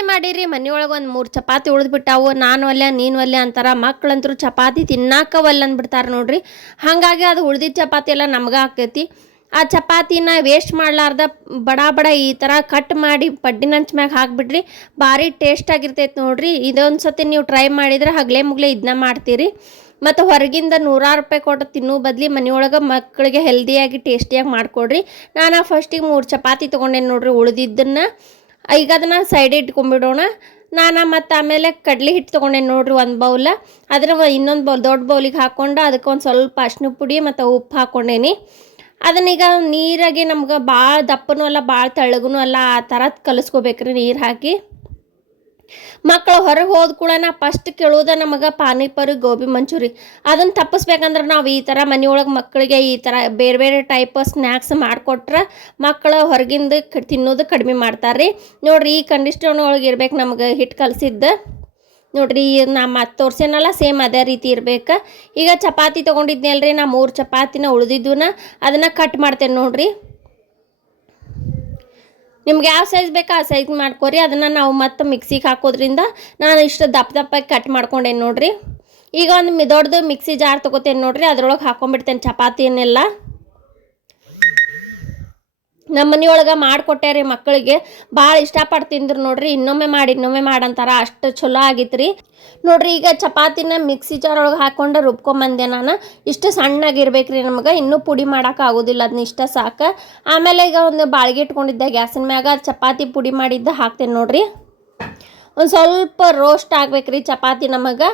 ಚಪಾತಿ ಮಾಡಿರಿ, ಮನೆಯೊಳಗೆ ಒಂದು ಮೂರು ಚಪಾತಿ ಉಳಿದ್ಬಿಟ್ಟಾವು. ನಾನು ಒಲ್ಲೆ ನೀನು ಒಲ್ಲೆ ಅಂತಾರ. ಮಕ್ಕಳಂತರೂ ಚಪಾತಿ ತಿನ್ನಾಕ ಒಲ್ಲೆ ಅಂದ್ಬಿಡ್ತಾರೆ ನೋಡ್ರಿ. ಹಾಗಾಗಿ ಅದು ಉಳ್ದಿದ್ದ ಚಪಾತಿ ಎಲ್ಲ ನಮ್ಗೆ ಆಕೈತಿ. ಆ ಚಪಾತಿನ ವೇಸ್ಟ್ ಮಾಡಲಾರ್ದ ಬಡ ಬಡ ಈ ಥರ ಕಟ್ ಮಾಡಿ ಪಡ್ಡಿನ ಮ್ಯಾಗ ಹಾಕ್ಬಿಡ್ರಿ. ಭಾರಿ ಟೇಸ್ಟ್ ಆಗಿರ್ತೈತೆ ನೋಡ್ರಿ. ಇದೊಂದು ಸತಿ ನೀವು ಟ್ರೈ ಮಾಡಿದ್ರೆ ಹಗಲೇ ಮುಗ್ಲೆ ಇದನ್ನ ಮಾಡ್ತೀರಿ. ಮತ್ತು ಹೊರಗಿಂದ ನೂರಾರು ರೂಪಾಯಿ ಕೊಟ್ಟು ತಿನ್ನೋ ಬದಲಿ ಮನೆಯೊಳಗೆ ಮಕ್ಕಳಿಗೆ ಹೆಲ್ದಿಯಾಗಿ ಟೇಸ್ಟಿಯಾಗಿ ಮಾಡಿಕೊಡ್ರಿ. ನಾನು ಫಸ್ಟಿಗೆ ಮೂರು ಚಪಾತಿ ತೊಗೊಂಡೇನಿ ನೋಡ್ರಿ ಉಳಿದಿದ್ದನ್ನು. ಈಗ ಅದನ್ನು ಸೈಡ್ ಇಟ್ಕೊಂಡ್ಬಿಡೋಣ. ನಾನು ಮತ್ತು ಆಮೇಲೆ ಕಡಲೆ ಹಿಟ್ಟು ತೊಗೊಂಡೆ ನೋಡ್ರಿ ಒಂದು ಬೌಲ ಅದರ ಇನ್ನೊಂದು ಬೌಲ್ ದೊಡ್ಡ ಬೌಲಿಗೆ ಹಾಕ್ಕೊಂಡು ಅದಕ್ಕೆ ಒಂದು ಸ್ವಲ್ಪ ಅರ್ಶಿನ ಪುಡಿ ಮತ್ತು ಉಪ್ಪು ಹಾಕ್ಕೊಂಡೇನಿ ಅದನ್ನೀಗ ನೀರಾಗೆ ನಮ್ಗೆ ಭಾಳ ದಪ್ಪನೂ ಅಲ್ಲ ಭಾಳ ತೆಳ್ಳಗೂ ಅಲ್ಲ, ಆ ಥರ ಕಲಿಸ್ಕೋಬೇಕ್ರಿ ನೀರು ಹಾಕಿ. ಮಕ್ಕಳು ಹೊರಗೆ ಹೋದ ಕೂಡ ಫಸ್ಟ್ ಕೇಳೋದ ನಮಗೆ ಪಾನಿಪುರಿ, ಗೋಬಿ ಮಂಚೂರಿ. ಅದನ್ನು ತಪ್ಪಿಸ್ಬೇಕಂದ್ರೆ ನಾವು ಈ ಥರ ಮನೆಯೊಳಗೆ ಮಕ್ಕಳಿಗೆ ಈ ಥರ ಬೇರೆ ಬೇರೆ ಟೈಪ್ ಸ್ನ್ಯಾಕ್ಸ್ ಮಾಡಿಕೊಟ್ರೆ ಮಕ್ಕಳು ಹೊರಗಿಂದ ತಿನ್ನೋದು ಕಡಿಮೆ ಮಾಡ್ತಾರೆ ರೀ ನೋಡಿರಿ, ಈ ಕಂಡೀಷನ್ ಒಳಗೆ ಇರ್ಬೇಕು ನಮ್ಗೆ ಹಿಟ್ಟು ಕಲಸಿದ್ದು. ನೋಡಿರಿ ನಾ ಮತ್ತೆ ತೋರ್ಸೇನಲ್ಲ ಸೇಮ್ ಅದೇ ರೀತಿ ಇರ್ಬೇಕು. ಈಗ ಚಪಾತಿ ತೊಗೊಂಡಿದ್ನಲ್ರಿ, ನಾ ಮೂರು ಚಪಾತಿನ ಉಳಿದಿದ್ವನ ಅದನ್ನು ಕಟ್ ಮಾಡ್ತೇನೆ ನೋಡ್ರಿ. ನಿಮ್ಗೆ ಯಾವ ಸೈಜ್ ಬೇಕಾ ಆ ಸೈಜ್ ಮಾಡ್ಕೊರಿ. ಅದನ್ನು ನಾವು ಮತ್ತೆ ಮಿಕ್ಸಿಗೆ ಹಾಕೋದ್ರಿಂದ ನಾನು ಇಷ್ಟು ದಪ್ಪ ದಪ್ಪಾಗಿ ಕಟ್ ಮಾಡ್ಕೊಂಡೇನಿ ನೋಡಿರಿ. ಈಗ ಒಂದು ದೊಡ್ಡದು ಮಿಕ್ಸಿ ಜಾರ್ ತೊಗೋತೇನೆ ನೋಡಿರಿ. ಅದ್ರೊಳಗೆ ಹಾಕೊಂಡ್ಬಿಡ್ತೇನೆ ಚಪಾತಿಯನ್ನೆಲ್ಲ. ನಮ್ಮ ಮನೆಯೊಳಗೆ ಮಾಡಿಕೊಟ್ಟೆ ಮಕ್ಕಳಿಗೆ. ಭಾಳ ಇಷ್ಟಪಟ್ಟು ತಿಂದ್ರು ನೋಡ್ರಿ, ಇನ್ನೊಮ್ಮೆ ಮಾಡಿ, ಇನ್ನೊಮ್ಮೆ ಮಾಡಂತಾರ ಅಷ್ಟು ಚಲೋ ಆಗಿತ್ತು ರೀ ನೋಡ್ರಿ, ಈಗ ಚಪಾತಿನ ಮಿಕ್ಸಿ ಜಾರ್ ಒಳಗೆ ಹಾಕ್ಕೊಂಡು ರುಬ್ಕೊಂಬಂದೆ ನಾನು. ಇಷ್ಟು ಸಣ್ಣಗಿರ್ಬೇಕು ರೀ ನಮಗೆ, ಇನ್ನೂ ಪುಡಿ ಮಾಡೋಕೆ ಆಗೋದಿಲ್ಲ ಅದನ್ನ ಇಷ್ಟ ಸಾಕು. ಆಮೇಲೆ ಈಗ ಒಂದು ಬಾಳ್ಗೆ ಇಟ್ಕೊಂಡಿದ್ದೆ, ಗ್ಯಾಸಿನ ಮ್ಯಾಗ ಚಪಾತಿ ಪುಡಿ ಮಾಡಿದ್ದು ಹಾಕ್ತೇನೆ ನೋಡ್ರಿ. ಒಂದು ಸ್ವಲ್ಪ ರೋಸ್ಟ್ ಆಗ್ಬೇಕು ರೀ ಚಪಾತಿ ನಮಗೆ.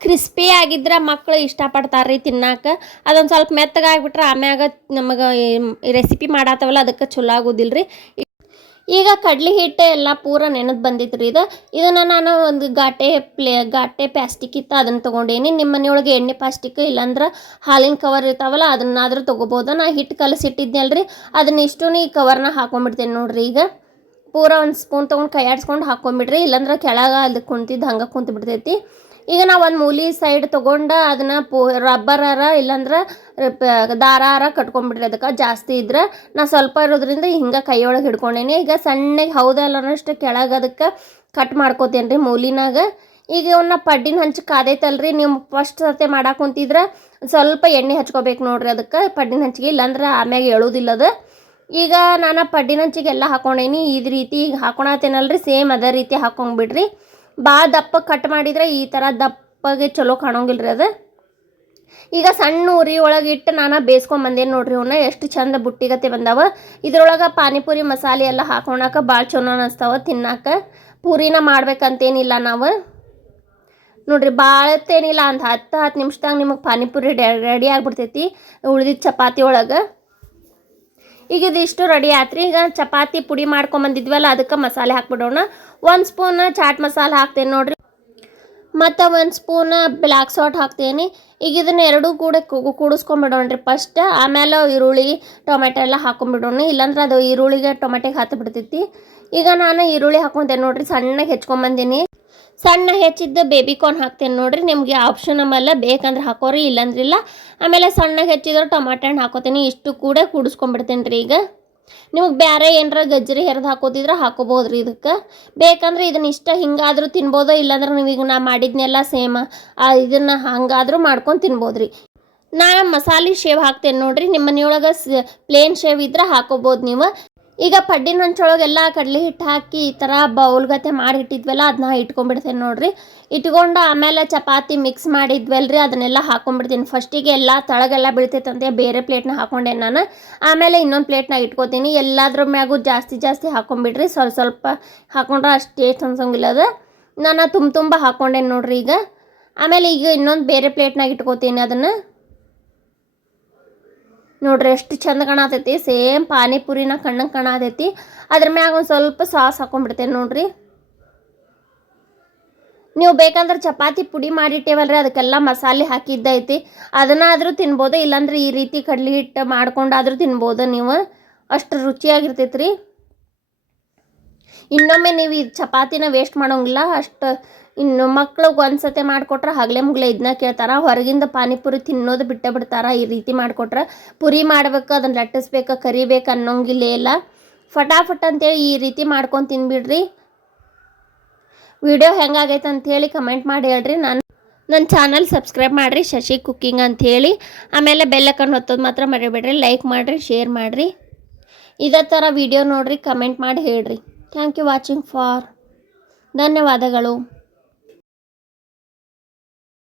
ಕ್ರಿಸ್ಪಿ ಆಗಿದ್ರೆ ಮಕ್ಕಳು ಇಷ್ಟಪಡ್ತಾರೆ ರೀ ತಿನ್ನಕ್ಕೆ ಅದೊಂದು ಸ್ವಲ್ಪ ಮೆತ್ತಗಾಗ್ಬಿಟ್ರೆ ಆಮ್ಯಾಗ ನಮಗೆ ರೆಸಿಪಿ ಮಾಡತ್ತವಲ್ಲ ಅದಕ್ಕೆ ಚಲೋ ಆಗೋದಿಲ್ಲ ರೀ ಈಗ ಕಡ್ಲಿ ಹಿಟ್ಟು ಎಲ್ಲ ಪೂರ ನೆನೆದು ಬಂದಿತ್ತು ರೀ ಇದು. ಇದನ್ನು ನಾನು ಒಂದು ಗಾಟೆ ಪ್ಲೇ ಗಾಟೆ ಪ್ಲಾಸ್ಟಿಕ್ ಇತ್ತು, ಅದನ್ನು ತೊಗೊಂಡೇನಿ. ನಿಮ್ಮ ಮನೆಯೊಳಗೆ ಎಣ್ಣೆ ಪ್ಲಾಸ್ಟಿಕ್ ಇಲ್ಲಾಂದ್ರೆ ಹಾಲಿನ ಕವರ್ ಇರ್ತಾವಲ್ಲ, ಅದನ್ನಾದ್ರೂ ತೊಗೋಬೋದು. ನಾ ಹಿಟ್ಟು ಕಲಸಿಟ್ಟಿದ್ನಲ್ಲ ರೀ ಅದನ್ನ ಇಷ್ಟು ಈ ಕವರ್ನ ಹಾಕೊಂಡ್ಬಿಡ್ತೇನೆ ನೋಡ್ರಿ ಈಗ. ಪೂರ ಒಂದು ಸ್ಪೂನ್ ತೊಗೊಂಡು ಕೈ ಆಡ್ಸ್ಕೊಂಡು ಹಾಕೊಂಡ್ಬಿಡ್ರಿ ಇಲ್ಲಾಂದ್ರೆ ಕೆಳಗೆ ಅಲ್ಲಿ ಕುಂತಿದ್ದು ಹಂಗೆ ಕುಂತು ಬಿಡ್ತೈತಿ ಈಗ ನಾವು ಒಂದು ಮೂಲಿ ಸೈಡ್ ತೊಗೊಂಡು ಅದನ್ನು ಪೋ ರಬ್ಬರಾರ ಇಲ್ಲಾಂದ್ರೆ ದಾರ ಅರ ಕಟ್ಕೊಂಡ್ಬಿಡ್ರಿ ಅದಕ್ಕೆ ಜಾಸ್ತಿ ಇದ್ರೆ ನಾ ಸ್ವಲ್ಪ ಇರೋದ್ರಿಂದ ಹಿಂಗೆ ಕೈಯೊಳಗೆ ಹಿಡ್ಕೊಂಡೇನಿ. ಈಗ ಸಣ್ಣಗೆ ಹೌದಲ್ಲ ಅನ್ನೋಷ್ಟು ಕೆಳಗೆ ಅದಕ್ಕೆ ಕಟ್ ಮಾಡ್ಕೋತೇನೆ ರೀ ಮೂಲಿನಾಗ. ಈಗ ಇವನ್ನ ಪಡ್ಡಿನ ಹಂಚು ಕಾದೈತಲ್ರಿ. ನೀವು ಫಸ್ಟ್ ಸತೆ ಮಾಡಕ್ಕೆ ಕುಂತಿದ್ರೆ ಸ್ವಲ್ಪ ಎಣ್ಣೆ ಹಚ್ಕೋಬೇಕು ನೋಡ್ರಿ ಅದಕ್ಕೆ ಪಡ್ಡಿನ ಹಂಚಿಗೆ. ಇಲ್ಲಾಂದ್ರೆ ಆಮ್ಯಾಗ ಎಳೋದಿಲ್ಲ ಅದು. ಈಗ ನಾನು ಪಡ್ಡಿನ ಹಂಚಿಗೆ ಎಲ್ಲ ಹಾಕೊಂಡೇನಿ. ಇದು ರೀತಿ ಈಗ ಹಾಕೊಳತ್ತೇನಲ್ರಿ ಸೇಮ್ ಅದೇ ರೀತಿ ಹಾಕೊಂಡ್ಬಿಡ್ರಿ ಭಾಳ ದಪ್ಪ ಕಟ್ ಮಾಡಿದ್ರೆ ಈ ಥರ ದಪ್ಪಗೆ ಚಲೋ ಕಾಣೋಂಗಿಲ್ಲ ರೀ ಅದು. ಈಗ ಸಣ್ಣ ಉರಿ ಒಳಗೆ ಇಟ್ಟು ನಾನು ಬೇಯಿಸ್ಕೊಂಬಂದೇನು ನೋಡ್ರಿ ಅವನ್ನ ಎಷ್ಟು ಚಂದ ಬುಟ್ಟಿಗತ್ತೆ ಬಂದಾವ. ಇದ್ರೊಳಗೆ ಪಾನಿಪುರಿ ಮಸಾಲೆ ಎಲ್ಲ ಹಾಕೋಣಕ ಭಾಳ ಚಲೋ ಅನ್ನಿಸ್ತಾವ ತಿನ್ನಾಕ. ಪೂರಿನ ಮಾಡ್ಬೇಕಂತೇನಿಲ್ಲ ನಾವು. ನೋಡ್ರಿ ಭಾಳತ್ತೇನಿಲ್ಲ ಅಂತ ಹತ್ತು ಹತ್ತು ನಿಮಿಷದಾಗ ನಿಮಗೆ ಪಾನಿಪುರಿ ರೆಡಿ ಆಗಿಬಿಡ್ತೈತಿ ಉಳ್ದಿದ್ದ ಚಪಾತಿ ಒಳಗೆ. ಈಗ ಇದಿಷ್ಟು ರೆಡಿ ಆತ್ರಿ. ಈಗ ಚಪಾತಿ ಪುಡಿ ಮಾಡ್ಕೊಂಬಂದಿದ್ವಲ್ಲ ಅದಕ್ಕೆ ಮಸಾಲೆ ಹಾಕ್ಬಿಡೋಣ. ಒಂದು ಸ್ಪೂನ್ ಚಾಟ್ ಮಸಾಲೆ ಹಾಕ್ತೇನೆ ನೋಡ್ರಿ. ಮತ್ತು ಒಂದು ಸ್ಪೂನ್ ಬ್ಲ್ಯಾಕ್ ಸಾಲ್ಟ್ ಹಾಕ್ತೀನಿ. ಈಗ ಇದನ್ನ ಎರಡೂ ಕೂಡ ಕು- ಕೂಡಿಸ್ಕೊಂಬಿಡೋಣ್ರಿ ಫಸ್ಟ್ ಆಮೇಲೆ ಈರುಳ್ಳಿ, ಟೊಮೆಟೊ ಎಲ್ಲ ಹಾಕೊಂಡ್ಬಿಡೋಣ ಇಲ್ಲಾಂದ್ರೆ ಅದು ಈರುಳ್ಳಿಗೆ ಟೊಮೆಟೊಗೆ ಹತ್ತು ಬಿಡ್ತೈತಿ ಈಗ ನಾನು ಈರುಳ್ಳಿ ಹಾಕೊತೇನೆ ನೋಡ್ರಿ, ಸಣ್ಣಗೆ ಹೆಚ್ಕೊಂಬಂದೀನಿ. ಸಣ್ಣ ಹೆಚ್ಚಿದ್ದ ಬೇಬಿ ಕಾರ್ನ್ ಹಾಕ್ತೇನೆ ನೋಡ್ರಿ. ನಿಮಗೆ ಆಪ್ಷನ್ ಆಮೇಲೆ ಬೇಕಂದ್ರೆ ಹಾಕೋರಿ ಇಲ್ಲಾಂದ್ರಿಲ್ಲ ಆಮೇಲೆ ಸಣ್ಣಗೆ ಹೆಚ್ಚಿದ್ರೆ ಟೊಮಾಟೊ ಹಣ್ಣು ಹಾಕೋತೀನಿ. ಇಷ್ಟು ಕೂಡ ಕೂಡಿಸ್ಕೊಂಡ್ಬಿಡ್ತೇನೆ ರೀ ಈಗ. ನಿಮಗೆ ಬೇರೆ ಏನಾರ ಗಜ್ಜರಿ ಹೆರ್ದು ಹಾಕೋದಿದ್ರೆ ಹಾಕೋಬೋದು ರೀ ಇದಕ್ಕೆ. ಬೇಕಂದ್ರೆ ಇದನ್ನ ಇಷ್ಟ ಹಿಂಗಾದ್ರೂ ತಿನ್ಬೋದು, ಇಲ್ಲಾಂದ್ರೆ ನೀವು ಈಗ ನಾ ಮಾಡಿದ್ನೆಲ್ಲ ಸೇಮ್. ಇದನ್ನು ಹಂಗಾದ್ರೂ ಮಾಡ್ಕೊಂಡು ತಿನ್ಬೋದು ರೀ ನಾ ಮಸಾಲೆ ಶೇವ್ ಹಾಕ್ತೇನೆ ನೋಡ್ರಿ ನಿಮ್ಮ ಮನೆಯೊಳಗೆ ಪ್ಲೇನ್ ಶೇವ್ ಇದ್ರೆ ಹಾಕೋಬೋದು ನೀವು. ಈಗ ಪಡ್ಡಿನ ಹಂಚೊಳಗೆಲ್ಲ ಕಡಲೆ ಹಿಟ್ಟು ಹಾಕಿ ಈ ಥರ ಬೌಲ್ಗತೆ ಮಾಡಿ ಇಟ್ಟಿದ್ವಲ್ಲ, ಅದನ್ನ ಇಟ್ಕೊಂಡ್ಬಿಡ್ತೇನೆ ನೋಡಿರಿ. ಇಟ್ಕೊಂಡು ಆಮೇಲೆ ಚಪಾತಿ ಮಿಕ್ಸ್ ಮಾಡಿದ್ವಲ್ರಿ, ಅದನ್ನೆಲ್ಲ ಹಾಕೊಂಡ್ಬಿಡ್ತೀನಿ. ಫಸ್ಟಿಗೆ ಎಲ್ಲ ತಳಗೆಲ್ಲ ಬೀಳ್ತೈತಂತೆ ಬೇರೆ ಪ್ಲೇಟ್ನ ಹಾಕೊಂಡೆ ನಾನು. ಆಮೇಲೆ ಇನ್ನೊಂದು ಪ್ಲೇಟ್ನ ಇಟ್ಕೋತೀನಿ. ಎಲ್ಲಾದ್ರ ಮ್ಯಾಗೂ ಜಾಸ್ತಿ ಜಾಸ್ತಿ ಹಾಕೊಂಡ್ಬಿಡ್ರಿ. ಸ್ವಲ್ಪ ಸ್ವಲ್ಪ ಹಾಕೊಂಡ್ರೆ ಅಷ್ಟು ಟೇಸ್ಟ್ ಅನ್ಸಂಗಿಲ್ಲ ಅದು. ನಾನು ತುಂಬ ತುಂಬ ಹಾಕೊಂಡೆ ನೋಡಿರಿ ಈಗ. ಆಮೇಲೆ ಈಗ ಇನ್ನೊಂದು ಬೇರೆ ಪ್ಲೇಟ್ನಾಗ ಇಟ್ಕೋತೀನಿ ಅದನ್ನು. ನೋಡ್ರಿ ಎಷ್ಟು ಚಂದ ಕಾಣತೈತಿ. ಸೇಮ್ ಪಾನಿಪುರಿನ ಕಣ್ಣಂಗೆ ಕಾಣತೈತಿ. ಅದ್ರ ಮ್ಯಾಗ ಒಂದು ಸ್ವಲ್ಪ ಸಾಸ್ ಹಾಕೊಂಡ್ಬಿಡ್ತೇನೆ ನೋಡ್ರಿ. ನೀವು ಬೇಕಂದ್ರೆ ಚಪಾತಿ ಪುಡಿ ಮಾಡಿಟ್ಟೇವಲ್ರಿ, ಅದಕ್ಕೆಲ್ಲ ಮಸಾಲೆ ಹಾಕಿದ್ದೈತಿ. ಅದನ್ನಾದರೂ ತಿನ್ಬೋದು, ಇಲ್ಲಾಂದ್ರೆ ಈ ರೀತಿ ಕಡ್ಲಿ ಹಿಟ್ಟು ಮಾಡ್ಕೊಂಡಾದ್ರೂ ತಿನ್ಬೋದು ನೀವು. ಅಷ್ಟು ರುಚಿಯಾಗಿರ್ತೈತ್ರಿ. ಇನ್ನೊಮ್ಮೆ ನೀವು ಈ ಚಪಾತಿನ ವೇಸ್ಟ್ ಮಾಡೋಂಗಿಲ್ಲ, ಅಷ್ಟು ಇನ್ನು ಮಕ್ಳಿಗೆ ಒಂದ್ಸತಿ ಮಾಡಿಕೊಟ್ರೆ ಹಗಲೇ ಮುಗ್ಲೆ ಇದನ್ನ ಕೇಳ್ತಾರೆ. ಹೊರಗಿಂದ ಪಾನಿಪುರಿ ತಿನ್ನೋದು ಬಿಟ್ಟೇ ಬಿಡ್ತಾರೆ. ಈ ರೀತಿ ಮಾಡಿಕೊಟ್ರೆ ಪುರಿ ಮಾಡ್ಬೇಕು, ಅದನ್ನ ಲಟ್ಟಿಸ್ಬೇಕು, ಕರಿಬೇಕು ಅನ್ನೋಂಗಿಲ್ಲ ಇಲ್ಲ ಫಟಾಫಟ್ ಅಂತೇಳಿ ಈ ರೀತಿ ಮಾಡ್ಕೊಂಡು ತಿನ್ಬಿಡ್ರಿ. ವಿಡಿಯೋ ಹೆಂಗಾಗೈತೆ ಅಂತ ಹೇಳಿ ಕಮೆಂಟ್ ಮಾಡಿ ಹೇಳ್ರಿ. ನಾನು ನನ್ನ ಚಾನಲ್ ಸಬ್ಸ್ಕ್ರೈಬ್ ಮಾಡಿರಿ. ಶಶಿ ಕುಕ್ಕಿಂಗ್ ಅಂಥೇಳಿ ಆಮೇಲೆ ಬೆಲ್ಲಕ್ಕನ್ನು ಹೊತ್ತೋದು ಮಾತ್ರ ಮರಿಬೇಡ್ರಿ. ಲೈಕ್ ಮಾಡಿರಿ, ಶೇರ್ ಮಾಡಿರಿ. ಇದೇ ಥರ ವಿಡಿಯೋ ನೋಡಿರಿ, ಕಮೆಂಟ್ ಮಾಡಿ ಹೇಳ್ರಿ. ಥ್ಯಾಂಕ್ ಯು ವಾಚಿಂಗ್ ಫಾರ್ ಧನ್ಯವಾದಗಳು.